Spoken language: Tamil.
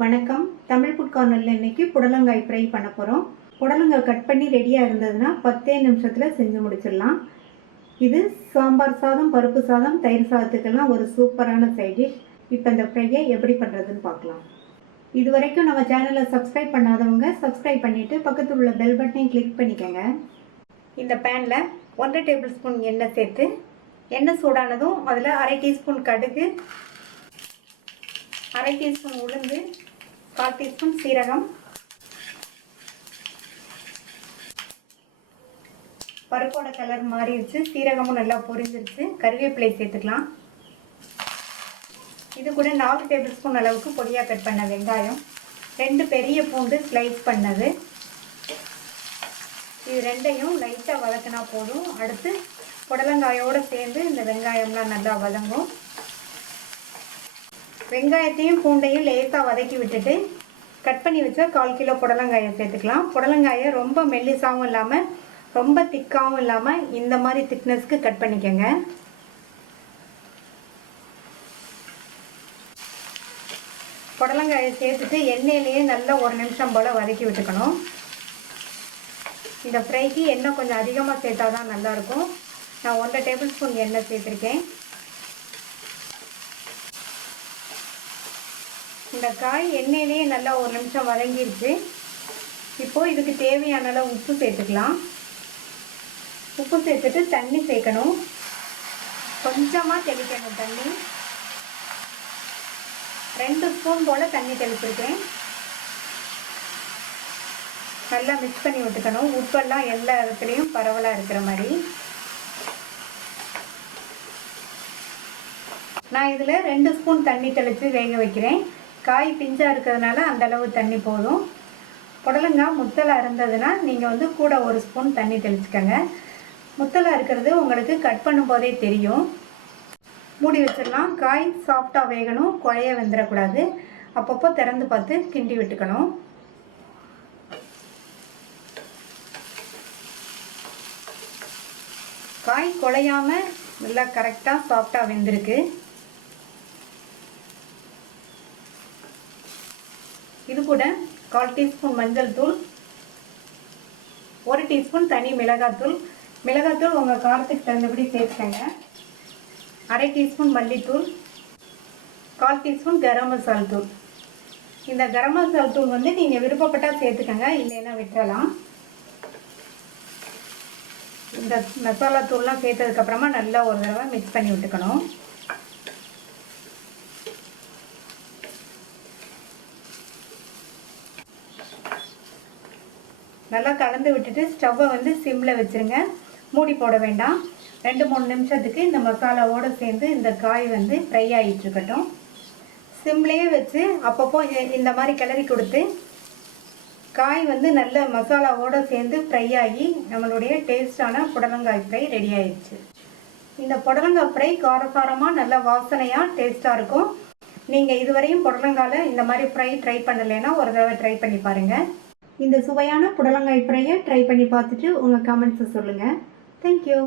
வணக்கம். தமிழ் ஃபுட் கார்னரில் இன்றைக்கி புடலங்காய் ஃப்ரை பண்ண போகிறோம். புடலங்காய் கட் பண்ணி ரெடியாக இருந்ததுன்னா 10 நிமிஷத்தில் செஞ்சு முடிச்சிடலாம். இது சாம்பார் சாதம், பருப்பு சாதம், தயிர் சாதத்துக்கெல்லாம் ஒரு சூப்பரான சைட் டிஷ். இப்போ இந்த ஃப்ரையை எப்படி பண்ணுறதுன்னு பார்க்கலாம். இது வரைக்கும் நம்ம சேனலை சப்ஸ்கிரைப் பண்ணாதவங்க சப்ஸ்கிரைப் பண்ணிவிட்டு பக்கத்தில் உள்ள பெல் பட்டனையும் கிளிக் பண்ணிக்கோங்க. இந்த பேனில் 1 டேபிள் ஸ்பூன் எண்ணெய் சேர்த்து, எண்ணெய் சூடானதும் அதில் 1/2 டீஸ்பூன் கடுகு, 1/2 டீஸ்பூன் உளுந்து, 1/4 டீஸ்பூன் சீரகம், பருப்போட கலர் மாறிடுச்சு, சீரகமும் நல்லா பொரிஞ்சிருச்சு. கருவேப்பிலை சேர்த்துக்கலாம். இது கூட 4 டேபிள் ஸ்பூன் அளவுக்கு பொடியாக கட் பண்ண வெங்காயம், 2 பெரிய பூண்டு ஸ்லைஸ் பண்ணது. இது ரெண்டையும் லைட்டாக வதக்கினா போதும். அடுத்து புடலங்காயோடு சேர்ந்து இந்த வெங்காயம்லாம் நல்லா வதங்கும். வெங்காயத்தையும் பூண்டையும் லேசாக வதக்கி விட்டுட்டு கட் பண்ணி வச்சா 1/4 கிலோ புடலங்காயை சேர்த்துக்கலாம். புடலங்காயை ரொம்ப மெல்லிசாவும் இல்லாமல் ரொம்ப திக்காகவும் இல்லாமல் இந்த மாதிரி திக்னஸ்க்கு கட் பண்ணிக்கோங்க. புடலங்காயை சேர்த்துட்டு எண்ணெயிலேயே நல்லா 1 நிமிஷம் போல் வதக்கி விட்டுக்கணும். இந்த ஃப்ரைக்கு எண்ணெய் கொஞ்சம் அதிகமாக சேர்த்தா தான் நல்லாயிருக்கும். நான் 1 டேபிள் ஸ்பூன் எண்ணெய் சேர்த்துருக்கேன். இந்த காய் எண்ணெயிலேயே நல்லா 1 நிமிஷம் வதங்கிடுச்சு. இப்போது இதுக்கு தேவையான அளவு உப்பு சேர்த்துக்கலாம். உப்பு சேர்த்துட்டு தண்ணி சேர்க்கணும். கொஞ்சமாக தெளிக்கணும் தண்ணி. 2 ஸ்பூன் போல் தண்ணி தெளிச்சிருக்கேன். நல்லா மிக்ஸ் பண்ணி விட்டுக்கணும். உப்பெல்லாம் எல்லா இடத்துலையும் பரவலாக இருக்கிற மாதிரி. நான் இதில் 2 ஸ்பூன் தண்ணி தெளித்து வேக வைக்கிறேன். காய் பிஞ்சாக இருக்கிறதுனால அந்தளவு தண்ணி போதும். புடலங்காய் முத்தலாக இருந்ததுன்னா நீங்கள் கூட 1 ஸ்பூன் தண்ணி தெளிச்சுக்கோங்க. முத்தலாக இருக்கிறது உங்களுக்கு கட் பண்ணும்போதே தெரியும். மூடி வச்சிடலாம். காய் சாஃப்டாக வேகணும், குழைய வெந்துடக்கூடாது. அப்பப்போ திறந்து பார்த்து கிண்டி விட்டுக்கணும். காய் குழையாமல் நல்லா கரெக்டாக சாஃப்டாக வெந்திருக்கு. இது கூட 1/4 டீஸ்பூன் மஞ்சள் தூள், 1 டீஸ்பூன் தனி மிளகாத்தூள். மிளகாத்தூள் உங்கள் காரத்துக்கு தகுந்தபடி சேர்த்துக்கங்க. 1/2 டீஸ்பூன் மல்லித்தூள், 1/4 டீஸ்பூன் கரம் மசாலா தூள். இந்த கரம் மசாலா தூள் நீங்கள் விருப்பப்பட்டால் சேர்த்துக்கங்க, இல்லைன்னா விட்டுறலாம். இந்த மசாலா தூள்லாம் சேர்த்ததுக்கப்புறமா நல்லா ஒரு தடவை மிக்ஸ் பண்ணி விட்டுக்கணும். நல்லா கலந்து விட்டுட்டு ஸ்டவ்வை சிம்மில் வச்சுருங்க. மூடி போட வேண்டாம். 2-3 நிமிஷத்துக்கு இந்த மசாலாவோடு சேர்ந்து இந்த காய் ஃப்ரை ஆகிட்டுருக்கட்டும். சிம்லேயே வச்சு அப்பப்போ இந்த மாதிரி கிளறி கொடுத்து காய் நல்ல மசாலாவோடு சேர்ந்து ஃப்ரை ஆகி நம்மளுடைய டேஸ்டான புடலங்காய் ஃப்ரை ரெடி ஆயிடுச்சு. இந்த புடலங்காய் ஃப்ரை காரசாரமாக நல்ல வாசனையாக டேஸ்ட்டாக இருக்கும். நீங்கள் இதுவரையும் புடலங்காயில் இந்த மாதிரி ஃப்ரை ட்ரை பண்ணலைன்னா ஒரு தடவை ட்ரை பண்ணி பாருங்கள். இந்த சுவையான புடலங்காய் ஃப்ரையை ட்ரை பண்ணி பார்த்துட்டு உங்கள் கமெண்ட்ஸை சொல்லுங்கள். தேங்க்யூ.